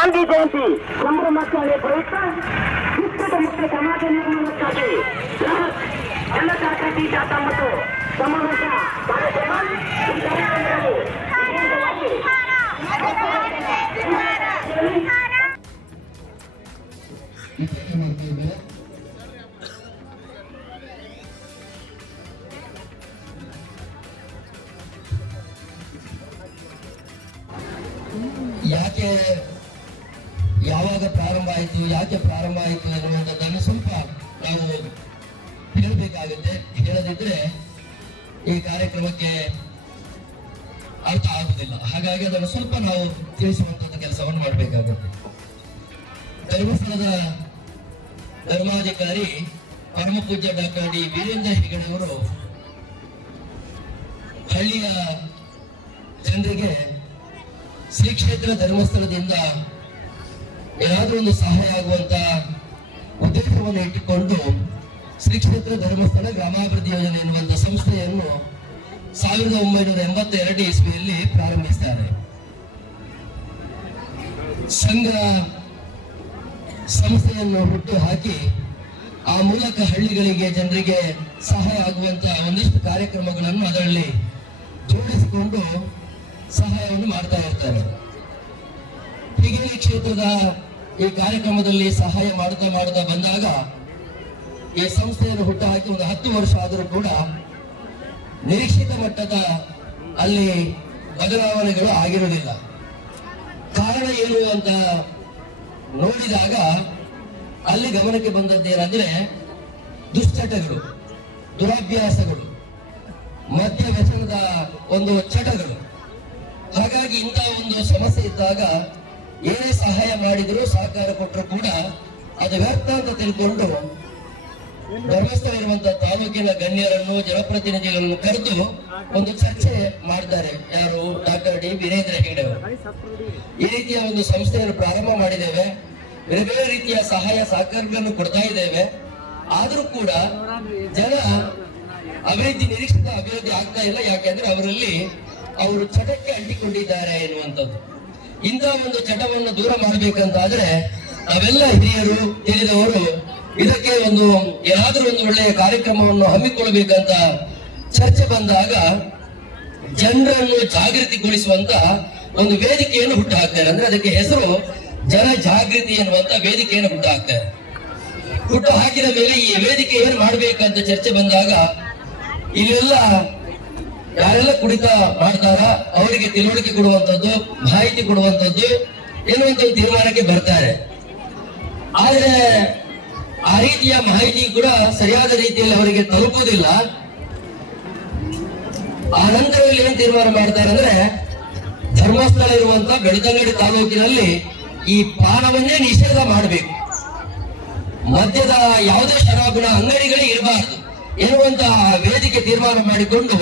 ಗಾಂಧಿ ಜಯಂತಿ ಸಂಭ್ರಮಾಚರಣೆ ಪ್ರಯುಕ್ತ ವಿಶ್ವದ ಮುಖ್ಯ ಸಮಾಜ ನಿರ್ಮಾಣಕ್ಕಾಗಿ ಎಲ್ಲ ಜಾಗೃತಿ ಜಾಥಾ ಮತ್ತು ಸಮಾವೇಶ ಕಾರ್ಯಕ್ರಮ ಈ ಕಾರ್ಯಕ್ರಮದಲ್ಲಿ ಯಾಕೆ ಯಾವಾಗ ಪ್ರಾರಂಭ ಆಯಿತು, ಯಾಕೆ ಪ್ರಾರಂಭ ಆಯಿತು ಎನ್ನುವಂಥದ್ದನ್ನು ಸ್ವಲ್ಪ ನಾವು ಹೇಳಬೇಕಾಗುತ್ತೆ. ಹೇಳದಿದ್ರೆ ಈ ಕಾರ್ಯಕ್ರಮಕ್ಕೆ ಅರ್ಥ ಆಗುವುದಿಲ್ಲ. ಹಾಗಾಗಿ ಅದನ್ನು ಸ್ವಲ್ಪ ನಾವು ತಿಳಿಸುವಂತಹ ಕೆಲಸವನ್ನು ಮಾಡಬೇಕಾಗುತ್ತೆ. ಧರ್ಮಸ್ಥಳದ ಧರ್ಮಾಧಿಕಾರಿ ಪರಮ ಪೂಜ್ಯ ಡಾಕ್ಟರ್ ಡಿ ವೀರೇಂದ್ರ ಹೆಗಡೆ ಅವರು ಹಳ್ಳಿಯ ಜನರಿಗೆ ಶ್ರೀ ಕ್ಷೇತ್ರ ಧರ್ಮಸ್ಥಳದಿಂದ ಏನಾದರೂ ಒಂದು ಸಹಾಯ ಆಗುವಂತ ಉದ್ದೇಶವನ್ನು ಇಟ್ಟುಕೊಂಡು ಶ್ರೀ ಕ್ಷೇತ್ರ ಧರ್ಮಸ್ಥಳ ಗ್ರಾಮಾಭಿವೃದ್ಧಿ ಯೋಜನೆ ಎನ್ನುವಂತ ಸಂಸ್ಥೆಯನ್ನು 1982 ಇಸ್ವಿಯಲ್ಲಿ ಪ್ರಾರಂಭಿಸ್ತಾರೆ. ಸಂಘ ಸಂಸ್ಥೆಯನ್ನು ಹುಟ್ಟು ಹಾಕಿ ಆ ಮೂಲಕ ಹಳ್ಳಿಗಳಿಗೆ ಜನರಿಗೆ ಸಹಾಯ ಆಗುವಂತ ಒಂದಿಷ್ಟು ಕಾರ್ಯಕ್ರಮಗಳನ್ನು ಅದರಲ್ಲಿ ಜೋಡಿಸಿಕೊಂಡು ಸಹಾಯವನ್ನು ಮಾಡ್ತಾ ಇರ್ತಾರೆ. ಹೀಗೆ ಈ ಕ್ಷೇತ್ರದ ಈ ಕಾರ್ಯಕ್ರಮದಲ್ಲಿ ಸಹಾಯ ಮಾಡ್ತಾ ಬಂದಾಗ ಈ ಸಂಸ್ಥೆಯನ್ನು ಹುಟ್ಟು ಹಾಕಿ ಒಂದು 10 ವರ್ಷ ಆದರೂ ಕೂಡ ನಿರೀಕ್ಷಿತ ಮಟ್ಟದ ಅಲ್ಲಿ ಬದಲಾವಣೆಗಳು ಆಗಿರುವುದಿಲ್ಲ. ಕಾರಣ ಏನು ಅಂತ ನೋಡಿದಾಗ ಅಲ್ಲಿ ಗಮನಕ್ಕೆ ಬಂದದ್ದೇನೆಂದ್ರೆ ದುಶ್ಚಟಗಳು, ದುರಭ್ಯಾಸಗಳು, ಮದ್ಯ ವ್ಯಸನದ ಒಂದು ಚಟಗಳು. ಹಾಗಾಗಿ ಇಂತಹ ಒಂದು ಸಮಸ್ಯೆ ಇದ್ದಾಗ ಏನೇ ಸಹಾಯ ಮಾಡಿದ್ರು ಸಹಕಾರ ಕೊಟ್ಟರು ಕೂಡ ಅದು ವ್ಯರ್ಥ ಅಂತ ತಿಳ್ಕೊಂಡು ಧರ್ಮಸ್ಥಳ ಇರುವಂತಹ ತಾಲೂಕಿನ ಗಣ್ಯರನ್ನು ಜನಪ್ರತಿನಿಧಿಗಳನ್ನು ಕರೆದು ಒಂದು ಚರ್ಚೆ ಮಾಡ್ತಾರೆ. ಯಾರು? ಡಾಕ್ಟರ್ ಡಿ ವೀರೇಂದ್ರ ಹೆಗಡೆ ಅವರು. ಈ ರೀತಿಯ ಒಂದು ಸಂಸ್ಥೆಯನ್ನು ಪ್ರಾರಂಭ ಮಾಡಿದ್ದೇವೆ, ಬೇರೆ ಬೇರೆ ರೀತಿಯ ಸಹಾಯ ಸಹಕಾರಗಳನ್ನು ಕೊಡ್ತಾ ಇದ್ದೇವೆ. ಆದ್ರೂ ಕೂಡ ಜನ ನಿರೀಕ್ಷಿತ ಅಭಿವೃದ್ಧಿ ಆಗ್ತಾ ಇಲ್ಲ. ಯಾಕೆಂದ್ರೆ ಅವರಲ್ಲಿ ಅವರು ಚಟಕ್ಕೆ ಅಂಟಿಕೊಂಡಿದ್ದಾರೆ ಎನ್ನುವಂಥದ್ದು. ಇಂತಹ ಒಂದು ಚಟವನ್ನು ದೂರ ಮಾಡಬೇಕಂತಾದ್ರೆ ನಾವೆಲ್ಲ ಹಿರಿಯರು ತಿಳಿದವರು ಇದಕ್ಕೆ ಒಂದು ಏನಾದರೂ ಒಂದು ಒಳ್ಳೆಯ ಕಾರ್ಯಕ್ರಮವನ್ನು ಹಮ್ಮಿಕೊಳ್ಳಬೇಕಂತ ಚರ್ಚೆ ಬಂದಾಗ ಜನರನ್ನು ಜಾಗೃತಿಗೊಳಿಸುವಂತ ಒಂದು ವೇದಿಕೆಯನ್ನು ಹುಟ್ಟು ಹಾಕ್ತಾರೆ. ಅಂದ್ರೆ ಅದಕ್ಕೆ ಹೆಸರು ಜನ ಜಾಗೃತಿ ಎನ್ನುವಂತ ವೇದಿಕೆಯನ್ನು ಹುಟ್ಟು ಹಾಕ್ತಾರೆ. ಹುಟ್ಟು ಹಾಕಿದ ಮೇಲೆ ಈ ವೇದಿಕೆ ಏನು ಮಾಡಬೇಕಂತ ಚರ್ಚೆ ಬಂದಾಗ ಇಲ್ಲೆಲ್ಲ ಯಾರೆಲ್ಲ ಕುಡಿತ ಮಾಡ್ತಾರ ಅವರಿಗೆ ತಿಳುವಳಿಕೆ ಕೊಡುವಂತದ್ದು, ಮಾಹಿತಿ ಕೊಡುವಂತದ್ದು ಎನ್ನುವಂತ ತೀರ್ಮಾನಕ್ಕೆ ಬರ್ತಾರೆ. ಆದ್ರೆ ಆ ರೀತಿಯ ಮಾಹಿತಿ ಕೂಡ ಸರಿಯಾದ ರೀತಿಯಲ್ಲಿ ಅವರಿಗೆ ತಲುಪುವುದಿಲ್ಲ. ಆ ನಂತರ ಏನ್ ತೀರ್ಮಾನ ಮಾಡ್ತಾರೆ ಅಂದ್ರೆ ಧರ್ಮಸ್ಥಳ ಇರುವಂತ ಬೆಳ್ತಂಗಡಿ ತಾಲೂಕಿನಲ್ಲಿ ಈ ಪಾನವನ್ನೇ ನಿಷೇಧ ಮಾಡಬೇಕು, ಮದ್ಯದ ಯಾವುದೇ ಶರಾಬಿನ ಅಂಗಡಿಗಳೇ ಇರಬಾರದು ಎನ್ನುವಂತ ವೇದಿಕೆ ತೀರ್ಮಾನ ಮಾಡಿಕೊಂಡು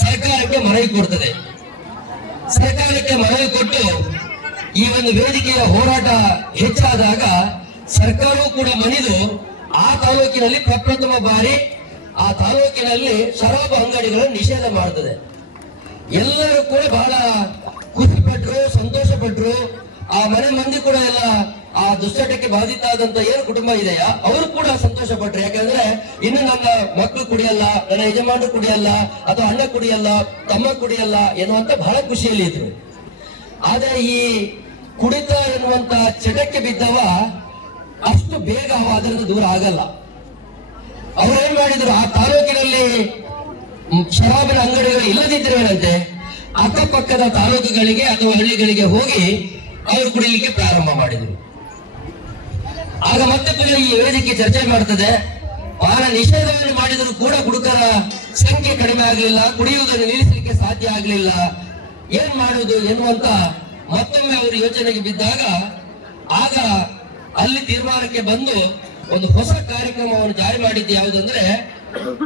ಸರ್ಕಾರಕ್ಕೆ ಮನವಿ ಕೊಡ್ತದೆ. ಸರ್ಕಾರಕ್ಕೆ ಮನವಿ ಕೊಟ್ಟು ಈ ಒಂದು ವೇದಿಕೆಯ ಹೋರಾಟ ಹೆಚ್ಚಾದಾಗ ಸರ್ಕಾರವೂ ಕೂಡ ಮನಿದು ಆ ತಾಲೂಕಿನಲ್ಲಿ ಪ್ರಪ್ರಥಮ ಬಾರಿ ಆ ತಾಲೂಕಿನಲ್ಲಿ ಶರಾಬು ಅಂಗಡಿಗಳನ್ನು ನಿಷೇಧ ಮಾಡ್ತದೆ. ಎಲ್ಲರೂ ಕೂಡ ಬಹಳ ಖುಷಿ ಪಟ್ರು, ಸಂತೋಷ ಪಟ್ರು. ಆ ಮನೆ ಮಂದಿ ಕೂಡ ಎಲ್ಲ ಆ ದುಶ್ಚಟಕ್ಕೆ ಬಾಧಿತ ಆದಂತ ಏನು ಕುಟುಂಬ ಇದೆಯಾ ಅವರು ಕೂಡ ಸಂತೋಷ ಪಟ್ರು. ಯಾಕಂದ್ರೆ ಇನ್ನು ನಮ್ಮ ಮಕ್ಕಳು ಕುಡಿಯಲ್ಲ, ನನ್ನ ಯಜಮಾನರು ಕುಡಿಯಲ್ಲ, ಅಥವಾ ಅಣ್ಣ ಕುಡಿಯಲ್ಲ, ತಮ್ಮ ಕುಡಿಯಲ್ಲ ಎನ್ನುವಂತ ಬಹಳ ಖುಷಿಯಲ್ಲಿ ಇದ್ರು. ಆದ್ರೆ ಈ ಕುಡಿತ ಎನ್ನುವಂತ ಚಟಕ್ಕೆ ಬಿದ್ದವ ಅಷ್ಟು ಬೇಗ ಅದರಿಂದ ದೂರ ಆಗಲ್ಲ. ಅವರೇನ್ ಮಾಡಿದ್ರು, ಆ ತಾಲೂಕಿನಲ್ಲಿ ಶರಾಬಿನ ಅಂಗಡಿಗಳು ಇಲ್ಲದಿದ್ರೇನಂತೆ ಅಕ್ಕಪಕ್ಕದ ತಾಲೂಕುಗಳಿಗೆ ಅಥವಾ ಹಳ್ಳಿಗಳಿಗೆ ಹೋಗಿ ಅವರು ಕುಡಿಲಿಕ್ಕೆ ಪ್ರಾರಂಭ ಮಾಡಿದ್ರು. ಆಗ ಮತ್ತೆ ಪುನಃ ಈ ವೇದಿಕೆ ಚರ್ಚೆ ಮಾಡ್ತದೆ. ಪಾನ ನಿಷೇಧವನ್ನು ಮಾಡಿದರೂ ಕೂಡ ಕುಡುಕರ ಸಂಖ್ಯೆ ಕಡಿಮೆ ಆಗಲಿಲ್ಲ, ಕುಡಿಯುವುದನ್ನು ನಿಲ್ಲಿಸಲಿಕ್ಕೆ ಸಾಧ್ಯ ಆಗಲಿಲ್ಲ. ಏನ್ ಮಾಡುವುದು ಎನ್ನುವಂತ ಮತ್ತೊಮ್ಮೆ ಅವರು ಯೋಚನೆಗೆ ಬಿದ್ದಾಗ ಆಗ ಅಲ್ಲಿ ತೀರ್ಮಾನಕ್ಕೆ ಬಂದು ಒಂದು ಹೊಸ ಕಾರ್ಯಕ್ರಮವನ್ನು ಜಾರಿ ಮಾಡಿದ್ದು ಯಾವುದಂದ್ರೆ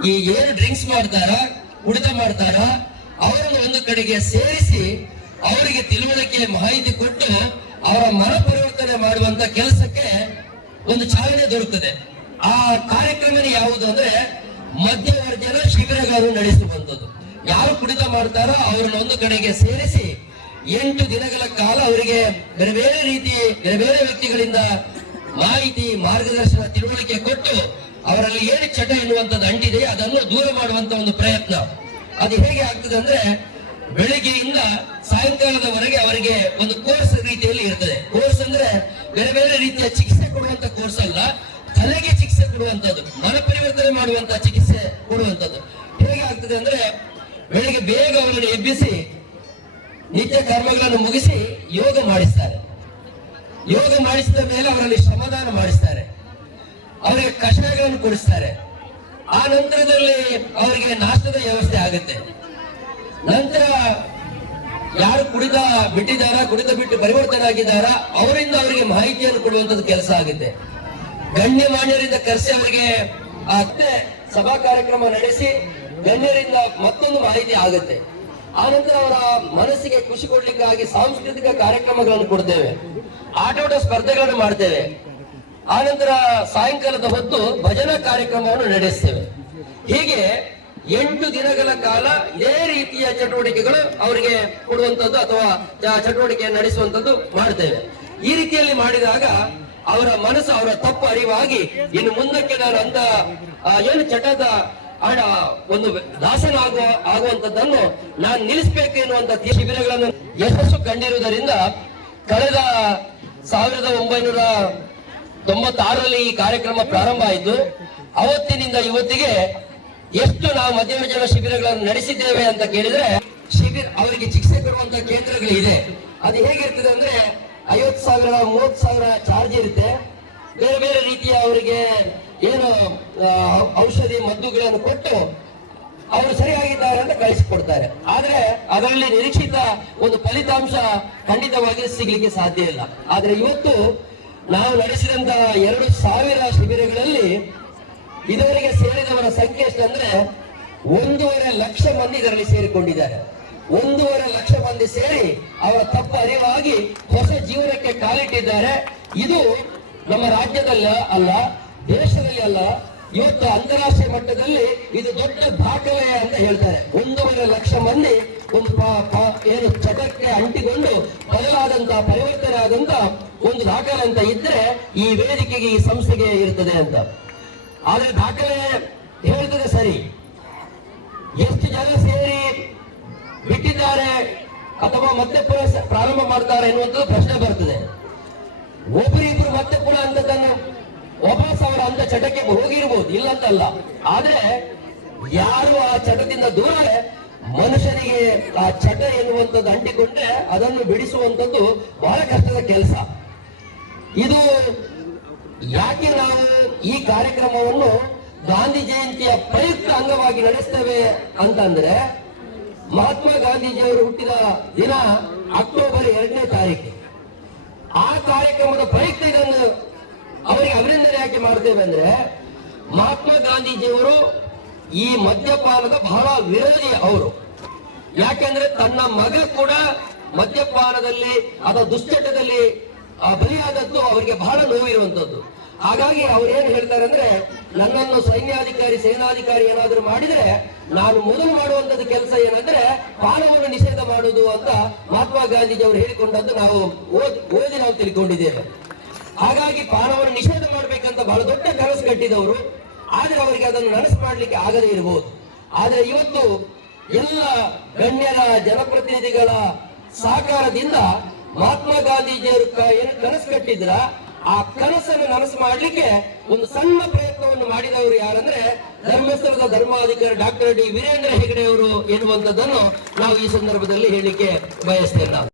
ಈ ಏನು ಡ್ರಿಂಕ್ಸ್ ಮಾಡ್ತಾರ, ಕುಡಿತ ಮಾಡ್ತಾರ ಅವರನ್ನು ಒಂದು ಕಡೆಗೆ ಸೇರಿಸಿ ಅವರಿಗೆ ತಿಳುವಳಿಕೆ ಮಾಹಿತಿ ಕೊಟ್ಟು ಅವರ ಮನ ಪರಿವರ್ತನೆ ಮಾಡುವಂತ ಕೆಲಸಕ್ಕೆ ಒಂದು ಚಾಲನೆ ದೊರಕುತ್ತದೆ. ಆ ಕಾರ್ಯಕ್ರಮ ಯಾವುದು ಅಂದ್ರೆ ಮಧ್ಯವರ್ಜನ ಶಿಬಿರಗಳನ್ನು ನಡೆಸುವಂಥದ್ದು. ಯಾರು ಕುಡಿತ ಮಾಡ್ತಾರೋ ಅವರನ್ನು ಒಂದು ಕಡೆಗೆ ಸೇರಿಸಿ 8 ದಿನಗಳ ಕಾಲ ಅವರಿಗೆ ಬೇರೆ ಬೇರೆ ರೀತಿ ಬೇರೆ ಬೇರೆ ವ್ಯಕ್ತಿಗಳಿಂದ ಮಾಹಿತಿ, ಮಾರ್ಗದರ್ಶನ, ತಿಳುವಳಿಕೆ ಕೊಟ್ಟು ಅವರಲ್ಲಿ ಏನು ಚಟ ಎನ್ನುವಂಥದ್ದು ಅಂಟಿದೆ ಅದನ್ನು ದೂರ ಮಾಡುವಂತ ಒಂದು ಪ್ರಯತ್ನ. ಅದು ಹೇಗೆ ಆಗ್ತದೆ ಅಂದ್ರೆ ಬೆಳಿಗ್ಗೆಯಿಂದ ಸಾಯಂಕಾಲದವರೆಗೆ ಅವರಿಗೆ ಒಂದು ಕೋರ್ಸ್ ರೀತಿಯಲ್ಲಿ ಇರ್ತದೆ. ಕೋರ್ಸ್ ಅಂದ್ರೆ ಬೇರೆ ಬೇರೆ ರೀತಿಯ ಚಿಕಿತ್ಸೆ ಕೊಡುವಂತ ಕೋರ್ಸ್ ಅಲ್ಲ, ತಲೆಗೆ ಚಿಕಿತ್ಸೆ ಕೊಡುವಂತದ್ದು, ಮನ ಪರಿವರ್ತನೆ ಮಾಡುವಂತ ಚಿಕಿತ್ಸೆ ಕೊಡುವಂತದ್ದು. ಹೇಗೆ ಆಗ್ತದೆ ಅಂದ್ರೆ ಬೆಳಿಗ್ಗೆ ಬೇಗ ಅವರನ್ನು ಎಬ್ಬಿಸಿ ನಿತ್ಯ ಕರ್ಮಗಳನ್ನು ಮುಗಿಸಿ ಯೋಗ ಮಾಡಿಸ್ತಾರೆ. ಯೋಗ ಮಾಡಿಸಿದ ಮೇಲೆ ಅವರಲ್ಲಿ ಶ್ರಮದಾನ ಮಾಡಿಸ್ತಾರೆ, ಅವರಿಗೆ ಕಷಾಯಗಳನ್ನು ಕೊಡಿಸ್ತಾರೆ. ಆ ನಂತರದಲ್ಲಿ ಅವರಿಗೆ ನಾಷ್ಟದ ವ್ಯವಸ್ಥೆ ಆಗುತ್ತೆ. ನಂತರ ಯಾರು ಕುಡಿದ ಬಿಟ್ಟು ಪರಿವರ್ತನೆ ಆಗಿದ್ದಾರಾ ಅವರಿಂದ ಅವರಿಗೆ ಮಾಹಿತಿಯನ್ನು ಕೊಡುವಂತದ್ದು ಕೆಲಸ ಆಗುತ್ತೆ. ಗಣ್ಯಮಾನ್ಯರಿಂದ ಕರೆಸಿ ಅವರಿಗೆ ಮತ್ತೆ ಸಭಾ ಕಾರ್ಯಕ್ರಮ ನಡೆಸಿ ಗಣ್ಯರಿಂದ ಮತ್ತೊಂದು ಮಾಹಿತಿ ಆಗುತ್ತೆ. ಆನಂತರ ಅವರ ಮನಸ್ಸಿಗೆ ಖುಷಿ ಕೊಡ್ಲಿಕ್ಕಾಗಿ ಸಾಂಸ್ಕೃತಿಕ ಕಾರ್ಯಕ್ರಮಗಳನ್ನು ಕೊಡ್ತೇವೆ, ಆಟೋಟ ಸ್ಪರ್ಧೆಗಳನ್ನು ಮಾಡ್ತೇವೆ. ಆನಂತರ ಸಾಯಂಕಾಲದ ಹೊತ್ತು ಭಜನಾ ಕಾರ್ಯಕ್ರಮವನ್ನು ನಡೆಸ್ತೇವೆ. ಹೀಗೆ 8 ದಿನಗಳ ಕಾಲ ಇದೇ ರೀತಿಯ ಚಟುವಟಿಕೆಗಳು ಅವರಿಗೆ ಕೊಡುವಂತದ್ದು ಅಥವಾ ಚಟುವಟಿಕೆ ನಡೆಸುವಂತದ್ದು ಮಾಡ್ತೇವೆ. ಈ ರೀತಿಯಲ್ಲಿ ಮಾಡಿದಾಗ ಅವರ ಮನಸ್ಸು, ಅವರ ತಪ್ಪು ಅರಿವಾಗಿ ಇನ್ನು ಮುಂದಕ್ಕೆ ನಾನು ಅಂತ ಏನು ಚಟದ ಒಂದು ದಾಸನಾಗುವಂತದ್ದನ್ನು ನಾನು ನಿಲ್ಲಿಸಬೇಕು ಎನ್ನುವಂತ ಶಿಬಿರಗಳನ್ನು ಯಶಸ್ಸು ಕಂಡಿರುವುದರಿಂದ ಕಳೆದ 1996ರಲ್ಲಿ ಈ ಕಾರ್ಯಕ್ರಮ ಪ್ರಾರಂಭ ಆಯಿತು. ಅವತ್ತಿನಿಂದ ಇವತ್ತಿಗೆ ಎಷ್ಟು ನಾವು ಮಧ್ಯಮ ಜನ ಶಿಬಿರಗಳನ್ನು ನಡೆಸಿದ್ದೇವೆ ಅಂತ ಕೇಳಿದ್ರೆ, ಅವರಿಗೆ ಚಿಕಿತ್ಸೆ ಕೊಡುವಂತ ಕೇಂದ್ರಗಳಿದೆ. ಅದು ಹೇಗಿರ್ತದೆ ಅಂದ್ರೆ 50,000 30,000 ಚಾರ್ಜ್ ಇರುತ್ತೆ. ಬೇರೆ ಬೇರೆ ರೀತಿಯ ಅವರಿಗೆ ಏನು ಔಷಧಿ ಮದ್ದುಗಳನ್ನು ಕೊಟ್ಟು ಅವರು ಸರಿಯಾಗಿದ್ದಾರೆ ಅಂತ ಕಳಿಸಿಕೊಡ್ತಾರೆ. ಆದ್ರೆ ಅದರಲ್ಲಿ ನಿರೀಕ್ಷಿತ ಒಂದು ಫಲಿತಾಂಶ ಖಂಡಿತವಾಗಿ ಸಿಗ್ಲಿಕ್ಕೆ ಸಾಧ್ಯ ಇಲ್ಲ. ಆದ್ರೆ ಇವತ್ತು ನಾವು ನಡೆಸಿದಂತಹ 2,000 ಶಿಬಿರಗಳಲ್ಲಿ ಇದುವರೆಗೆ ಸೇರಿದವರ ಸಂಖ್ಯೆ ಎಷ್ಟಂದ್ರೆ 1.5 ಲಕ್ಷ ಮಂದಿ ಇದರಲ್ಲಿ ಸೇರಿಕೊಂಡಿದ್ದಾರೆ. 1.5 ಲಕ್ಷ ಮಂದಿ ಸೇರಿ ಅವರ ತಪ್ಪು ಅರಿವಾಗಿ ಹೊಸ ಜೀವನಕ್ಕೆ ಕಾಲಿಟ್ಟಿದ್ದಾರೆ. ಇದು ನಮ್ಮ ರಾಜ್ಯದಲ್ಲ ಅಲ್ಲ, ದೇಶದಲ್ಲಿ ಅಲ್ಲ, ಇವತ್ತು ಅಂತಾರಾಷ್ಟ್ರೀಯ ಮಟ್ಟದಲ್ಲಿ ಇದು ದೊಡ್ಡ ದಾಖಲೆ ಅಂತ ಹೇಳ್ತಾರೆ. 1.5 ಲಕ್ಷ ಮಂದಿ ಒಂದು ಏನು ಚಟಕ್ಕೆ ಅಂಟಿಕೊಂಡು ಬದಲಾದಂತ ಪರಿವರ್ತನೆ ಆದಂತ ಒಂದು ದಾಖಲೆ ಅಂತ ಇದ್ರೆ ಈ ವೇದಿಕೆಗೆ, ಈ ಸಂಸ್ಥೆಗೆ ಇರ್ತದೆ ಅಂತ. ಆದ್ರೆ ದಾಖಲೆ ಹೇಳ್ತದೆ ಸರಿ, ಎಷ್ಟು ಜನ ಸೇರಿ ಬಿಟ್ಟಿದ್ದಾರೆ ಅಥವಾ ಮತ್ತೆ ಪುನಃ ಪ್ರಾರಂಭ ಮಾಡ್ತಾರೆ ಎನ್ನುವಂಥದ್ದು ಪ್ರಶ್ನೆ ಬರ್ತದೆ. ಒಬ್ಬರಿಬ್ರು ಮತ್ತೆ ಪುನಃ ಅಂತದನ್ನು ವಾಪಸ್ ಅವರ ಅಂತ ಚಟಕ್ಕೆ ಹೋಗಿರ್ಬೋದು, ಇಲ್ಲಂತಲ್ಲ. ಆದ್ರೆ ಯಾರು ಆ ಚಟದಿಂದ ದೂರ ಮನುಷ್ಯನಿಗೆ ಆ ಚಟ ಎನ್ನುವಂಥದ್ದು ಅಂಟಿಕೊಂಡ್ರೆ ಅದನ್ನು ಬಿಡಿಸುವಂಥದ್ದು ಬಹಳ ಕಷ್ಟದ ಕೆಲಸ. ಇದು ಯಾಕೆ ನಾವು ಈ ಕಾರ್ಯಕ್ರಮವನ್ನು ಗಾಂಧಿ ಜಯಂತಿಯ ಪ್ರಯುಕ್ತ ಅಂಗವಾಗಿ ನಡೆಸ್ತೇವೆ ಅಂತಂದ್ರೆ, ಮಹಾತ್ಮ ಗಾಂಧೀಜಿಯವರು ಹುಟ್ಟಿದ ದಿನ ಅಕ್ಟೋಬರ್ 2ನೇ ತಾರೀಕು. ಆ ಕಾರ್ಯಕ್ರಮದ ಪ್ರಯುಕ್ತ ಇದನ್ನು ಅವರಿಗೆ ಅಭಿನಂದನೆ ಯಾಕೆ ಮಾಡ್ತೇವೆ ಅಂದ್ರೆ, ಮಹಾತ್ಮ ಗಾಂಧೀಜಿಯವರು ಈ ಮದ್ಯಪಾನದ ಬಹಳ ವಿರೋಧಿ ಅವರು. ಯಾಕೆಂದ್ರೆ ತನ್ನ ಮಗ ಕೂಡ ಮದ್ಯಪಾನದಲ್ಲಿ ಅಥವಾ ದುಶ್ಚಟದಲ್ಲಿ ಬಲಿಯಾದದ್ದು ಅವರಿಗೆ ಬಹಳ ನೋವಿರುವಂತದ್ದು. ಹಾಗಾಗಿ ಅವ್ರು ಏನ್ ಹೇಳ್ತಾರೆ ಅಂದ್ರೆ, ನನ್ನನ್ನು ಸೈನ್ಯಾಧಿಕಾರಿ ಸೇನಾಧಿಕಾರಿ ಏನಾದ್ರೂ ಮಾಡಿದ್ರೆ ನಾನು ಮೊದಲು ಮಾಡುವಂತದ್ದು ಕೆಲಸ ಏನಂದ್ರೆ ಪಾನವನ್ನು ನಿಷೇಧ ಮಾಡುವುದು ಅಂತ ಮಹಾತ್ಮ ಗಾಂಧೀಜಿ ಅವರು ಹೇಳಿಕೊಂಡದ್ದು ನಾವು ಓದಿ ನಾವು ತಿಳ್ಕೊಂಡಿದ್ದೇವೆ. ಹಾಗಾಗಿ ಪಾನವನ್ನು ನಿಷೇಧ ಮಾಡ್ಬೇಕಂತ ಬಹಳ ದೊಡ್ಡ ಕನಸು ಕಟ್ಟಿದವರು. ಆದ್ರೆ ಅವರಿಗೆ ಅದನ್ನು ನನಸು ಮಾಡ್ಲಿಕ್ಕೆ ಆಗದೇ ಇರಬಹುದು. ಆದ್ರೆ ಇವತ್ತು ಎಲ್ಲ ಗಣ್ಯರ ಜನಪ್ರತಿನಿಧಿಗಳ ಸಹಕಾರದಿಂದ ಮಹಾತ್ಮ ಗಾಂಧೀಜಿಯವರು ಏನು ಕನಸು ಕಟ್ಟಿದ್ರ ಆ ಕನಸನ್ನು ನನಸು ಮಾಡ್ಲಿಕ್ಕೆ ಒಂದು ಸಣ್ಣ ಪ್ರಯತ್ನವನ್ನು ಮಾಡಿದವರು ಯಾರಂದ್ರೆ ಧರ್ಮಸ್ಥಳದ ಧರ್ಮಾಧಿಕಾರಿ ಡಾಕ್ಟರ್ ಡಿ ವೀರೇಂದ್ರ ಹೆಗಡೆ ಅವರು ಎನ್ನುವಂಥದ್ದನ್ನು ನಾವು ಈ ಸಂದರ್ಭದಲ್ಲಿ ಹೇಳಿಕ್ಕೆ ಬಯಸ್ತೇವೆ.